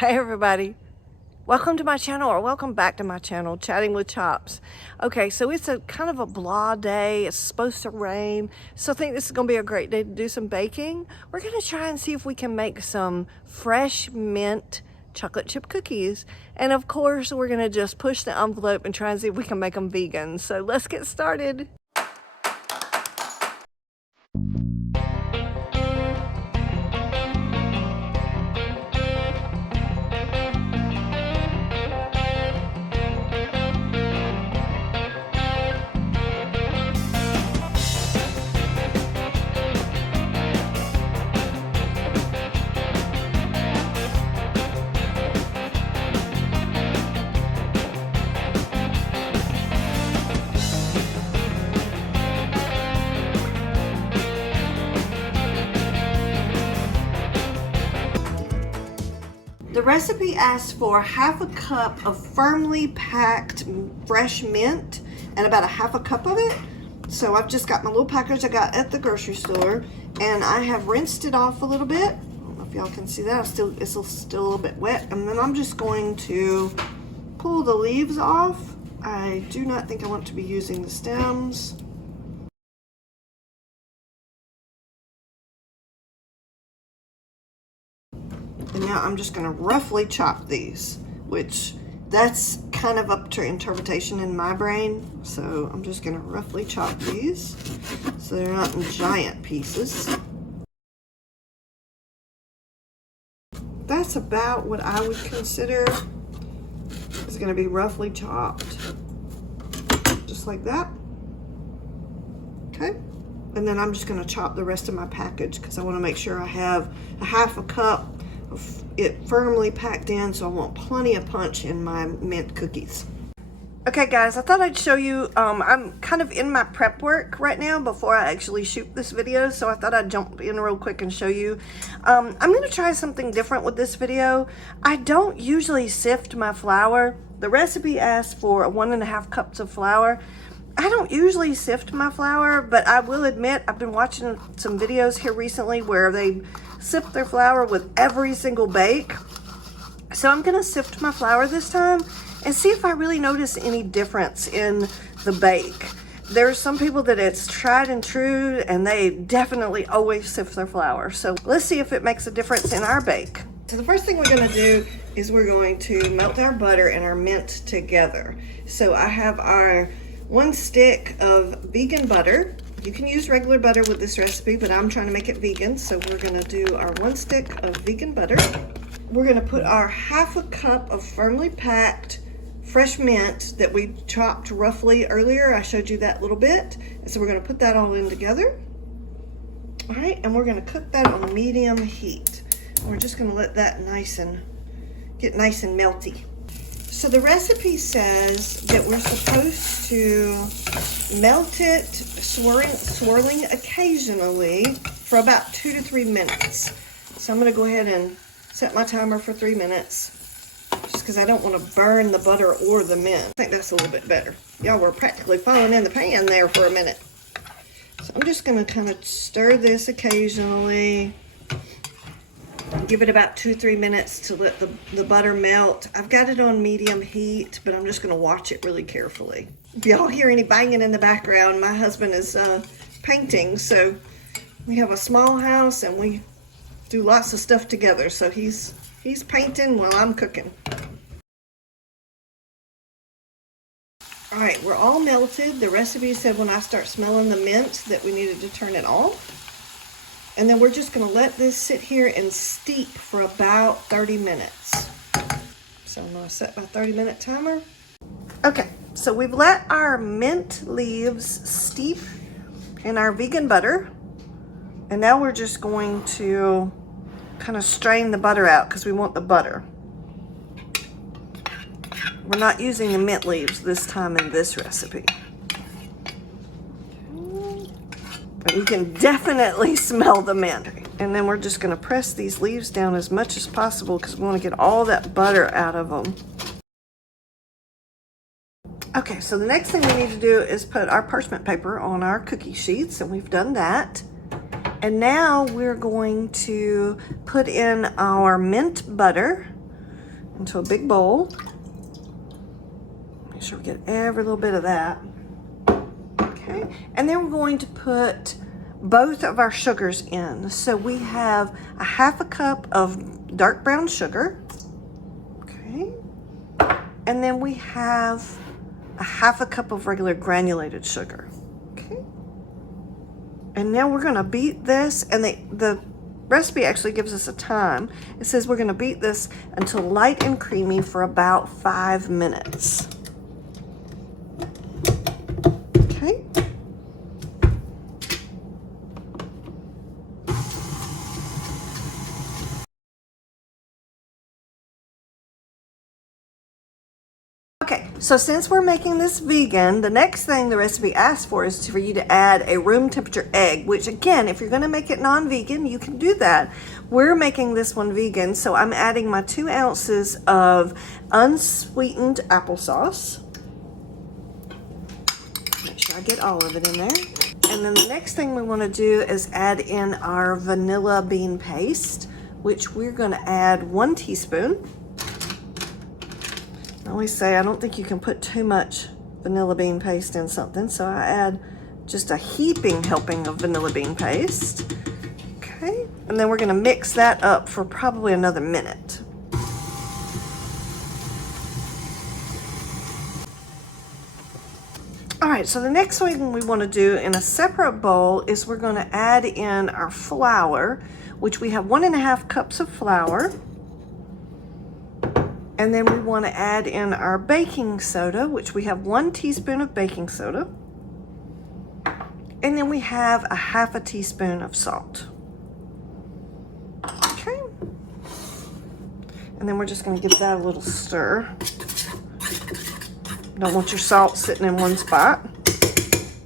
Hey everybody, welcome to my channel, or welcome back to my channel, Chatting with Chops. Okay, so it's a kind of a blah day. It's supposed to rain, so I think this is gonna be a great day to do some baking. We're gonna try and see if we can make some fresh mint chocolate chip cookies, and of course we're gonna just push the envelope and try and see if we can make them vegan. So let's get started. The recipe asks for half a cup of firmly packed fresh mint and about a half a cup of it. So I've just got my little package I got at the grocery store, and I have rinsed it off a little bit. I don't know if y'all can see that. It's still a little bit wet. And then I'm just going to pull the leaves off. I do not think I want to be using the stems. And now I'm just going to roughly chop these, which that's kind of up to interpretation in my brain. So I'm just going to roughly chop these so they're not in giant pieces. That's about what I would consider is going to be roughly chopped. Just like that. Okay. And then I'm just going to chop the rest of my package because I want to make sure I have a half a cup of it firmly packed in, so I want plenty of punch in my mint cookies. Okay guys, I thought I'd show you, I'm kind of in my prep work right now before I actually shoot this video, so I thought I'd jump in real quick and show you. I'm going to try something different with this video. I don't usually sift my flour. The recipe asks for 1.5 cups of flour. I don't usually sift my flour, but I will admit I've been watching some videos here recently where they sift their flour with every single bake. So I'm gonna sift my flour this time and see if I really notice any difference in the bake. There's some people that it's tried and true and they definitely always sift their flour. So let's see if it makes a difference in our bake. So the first thing we're gonna do is we're going to melt our butter and our mint together. So I have our 1 stick of vegan butter. You can use regular butter with this recipe, but I'm trying to make it vegan, so we're gonna do our 1 stick of vegan butter. We're gonna put our half a cup of firmly packed fresh mint that we chopped roughly earlier. I showed you that little bit. And so we're gonna put that all in together. All right, and we're gonna cook that on medium heat. We're just gonna let that get nice and melty. So the recipe says that we're supposed to melt it, swirling occasionally for about 2 to 3 minutes. So I'm going to go ahead and set my timer for 3 minutes, just because I don't want to burn the butter or the mint. I think that's a little bit better. Y'all were practically falling in the pan there for a minute. So I'm just going to kind of stir this occasionally. Give it about 2-3 minutes to let the butter melt. I've got it on medium heat, but I'm just gonna watch it really carefully. If y'all hear any banging in the background, my husband is painting. So we have a small house and we do lots of stuff together. So he's painting while I'm cooking. All right, we're all melted. The recipe said when I start smelling the mint that we needed to turn it off. And then we're just gonna let this sit here and steep for about 30 minutes. So I'm gonna set my 30-minute timer. Okay, so we've let our mint leaves steep in our vegan butter. And now we're just going to kind of strain the butter out because we want the butter. We're not using the mint leaves this time in this recipe. But you can definitely smell the mint. And then we're just gonna press these leaves down as much as possible because we wanna get all that butter out of them. Okay, so the next thing we need to do is put our parchment paper on our cookie sheets, and we've done that. And now we're going to put in our mint butter into a big bowl. Make sure we get every little bit of that. Okay, and then we're going to put both of our sugars in. So we have a 1/2 cup of dark brown sugar. Okay, and then we have a 1/2 cup of regular granulated sugar. Okay, and now we're gonna beat this, and the recipe actually gives us a time. It says we're gonna beat this until light and creamy for about 5 minutes. Okay. Okay, so since we're making this vegan, the next thing the recipe asks for is for you to add a room temperature egg, which again, if you're gonna make it non-vegan, you can do that. We're making this one vegan, so I'm adding my 2 ounces of unsweetened applesauce. Make sure I get all of it in there. And then the next thing we wanna do is add in our vanilla bean paste, which we're gonna add 1 teaspoon. I always say I don't think you can put too much vanilla bean paste in something, so I add just a heaping helping of vanilla bean paste. Okay, and then we're gonna mix that up for probably another minute. All right, so the next thing we wanna do in a separate bowl is we're gonna add in our flour, which we have 1.5 cups of flour. And then we want to add in our baking soda, which we have 1 teaspoon of baking soda. And then we have a 1/2 teaspoon of salt. Okay. And then we're just going to give that a little stir. Don't want your salt sitting in one spot.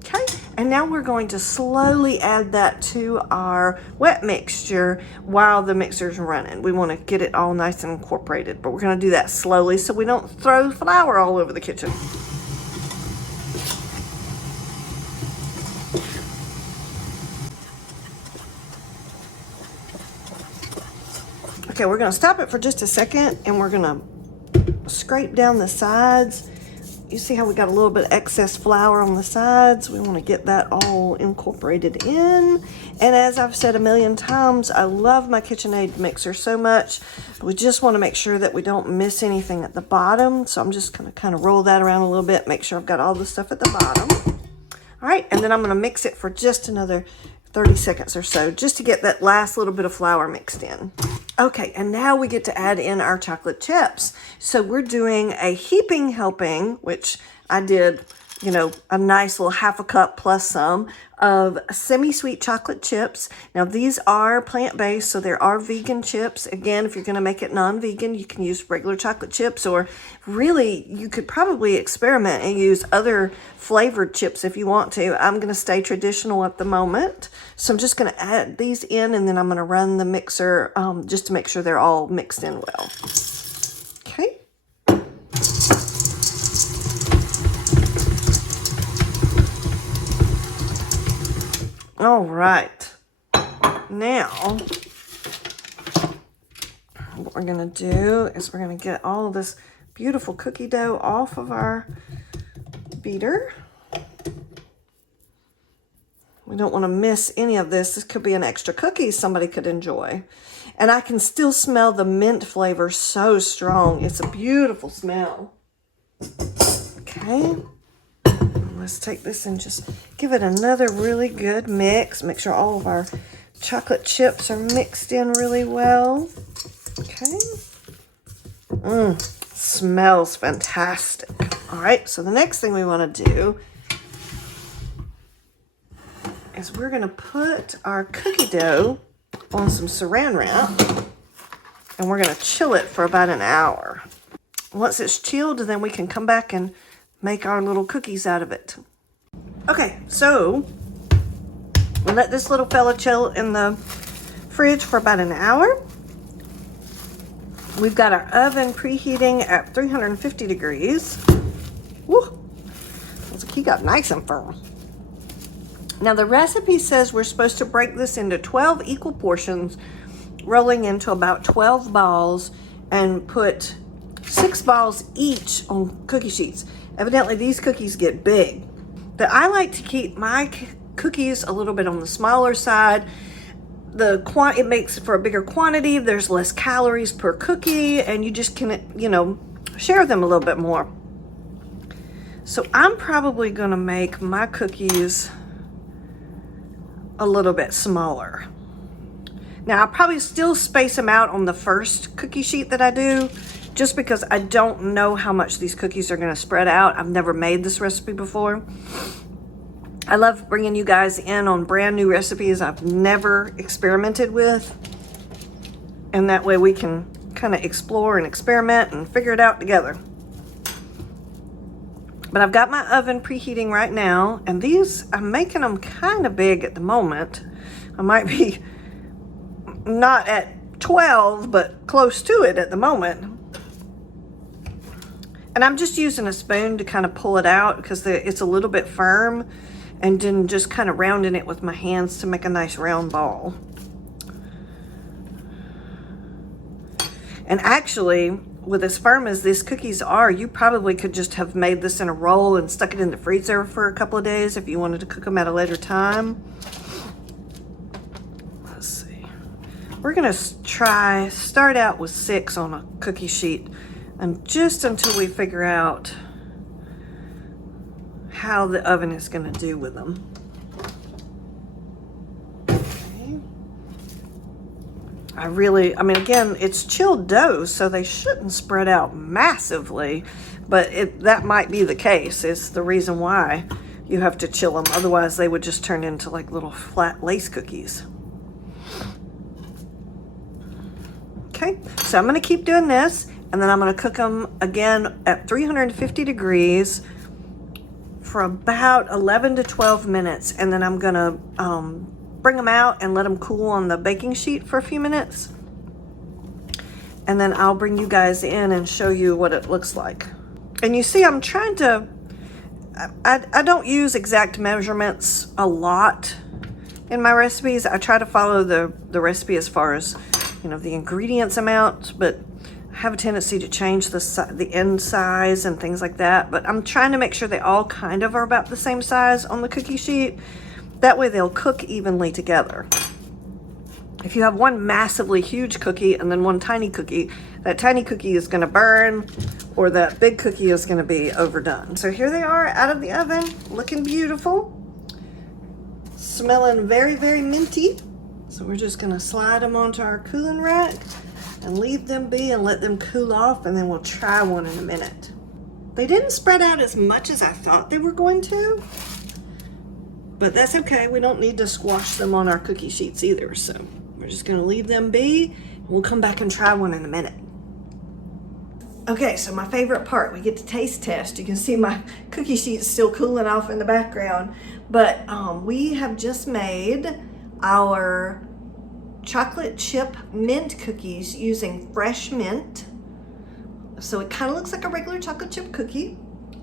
Okay. And now we're going to slowly add that to our wet mixture while the mixer's running. We want to get it all nice and incorporated, but we're going to do that slowly so we don't throw flour all over the kitchen. Okay, we're going to stop it for just a second, and we're going to scrape down the sides. You see how we got a little bit of excess flour on the sides? We want to get that all incorporated in. And as I've said a million times, I love my KitchenAid mixer so much. We just want to make sure that we don't miss anything at the bottom. So I'm just going to kind of roll that around a little bit, make sure I've got all the stuff at the bottom. All right, and then I'm going to mix it for just another 30 seconds or so, just to get that last little bit of flour mixed in. Okay, and now we get to add in our chocolate chips. So we're doing a heaping helping, which I did, you know, a nice little 1/2 cup plus some of semi-sweet chocolate chips. Now these are plant-based, so there are vegan chips. Again, if you're gonna make it non-vegan, you can use regular chocolate chips, or really you could probably experiment and use other flavored chips if you want to. I'm gonna stay traditional at the moment. So I'm just gonna add these in, and then I'm gonna run the mixer just to make sure they're all mixed in well. Okay. All right, now what we're gonna do is we're gonna get all of this beautiful cookie dough off of our beater. We don't want to miss any of this. This could be an extra cookie somebody could enjoy. And I can still smell the mint flavor so strong. It's a beautiful smell. Okay. Let's take this and just give it another really good mix. Make sure all of our chocolate chips are mixed in really well. Okay. Smells fantastic. All right, so the next thing we want to do is we're going to put our cookie dough on some saran wrap, and we're going to chill it for about an hour. Once it's chilled, then we can come back and make our little cookies out of it. Okay, so we let this little fella chill in the fridge for about an hour. We've got our oven preheating at 350 degrees. Woo! Looks like he got nice and firm. Now the recipe says we're supposed to break this into 12 equal portions, rolling into about 12 balls, and put 6 balls each on cookie sheets. Evidently these cookies get big. But I like to keep my cookies a little bit on the smaller side. It makes for a bigger quantity. There's less calories per cookie, and you just can, you know, share them a little bit more. So I'm probably gonna make my cookies a little bit smaller. Now I'll probably still space them out on the first cookie sheet that I do, just because I don't know how much these cookies are gonna spread out. I've never made this recipe before. I love bringing you guys in on brand new recipes I've never experimented with. And that way we can kind of explore and experiment and figure it out together. But I've got my oven preheating right now, and these, I'm making them kind of big at the moment. I might be not at 12, but close to it at the moment. And I'm just using a spoon to kind of pull it out because it's a little bit firm, and then just kind of rounding it with my hands to make a nice round ball. And actually, with as firm as these cookies are, you probably could just have made this in a roll and stuck it in the freezer for a couple of days if you wanted to cook them at a later time. Let's see. We're gonna start out with 6 on a cookie sheet, and just until we figure out how the oven is going to do with them. Okay. I mean, again, it's chilled dough, so they shouldn't spread out massively, but that might be the case. It's the reason why you have to chill them. Otherwise, they would just turn into like little flat lace cookies. Okay, so I'm going to keep doing this, and then I'm going to cook them again at 350 degrees for about 11 to 12 minutes, and then I'm gonna bring them out and let them cool on the baking sheet for a few minutes, and then I'll bring you guys in and show you what it looks like. And you see, I'm trying to, I don't use exact measurements a lot in my recipes. I try to follow the recipe as far as, you know, the ingredients amount, but I have a tendency to change the end size and things like that, but I'm trying to make sure they all kind of are about the same size on the cookie sheet. That way they'll cook evenly together. If you have one massively huge cookie and then one tiny cookie, that tiny cookie is going to burn, or that big cookie is going to be overdone. So here they are out of the oven, looking beautiful, smelling very, very minty. So we're just going to slide them onto our cooling rack and leave them be and let them cool off, and then we'll try one in a minute. They didn't spread out as much as I thought they were going to, but that's okay. We don't need to squash them on our cookie sheets either, so we're just gonna leave them be. We'll come back and try one in a minute. Okay, so my favorite part, we get to taste test. You can see my cookie sheets still cooling off in the background, but we have just made our chocolate chip mint cookies using fresh mint. So it kind of looks like a regular chocolate chip cookie,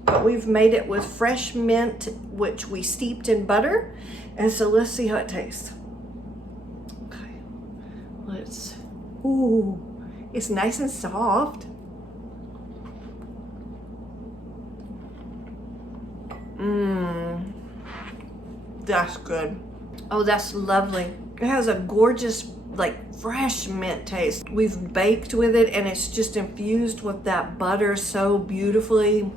but we've made it with fresh mint, which we steeped in butter. And so let's see how it tastes. Okay, ooh, it's nice and soft. That's good. Oh, that's lovely. It has a gorgeous, like, fresh mint taste. We've baked with it, and it's just infused with that butter so beautifully.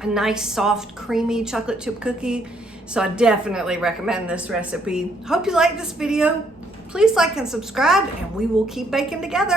A nice, soft, creamy chocolate chip cookie. So I definitely recommend this recipe. Hope you like this video. Please like and subscribe, and we will keep baking together.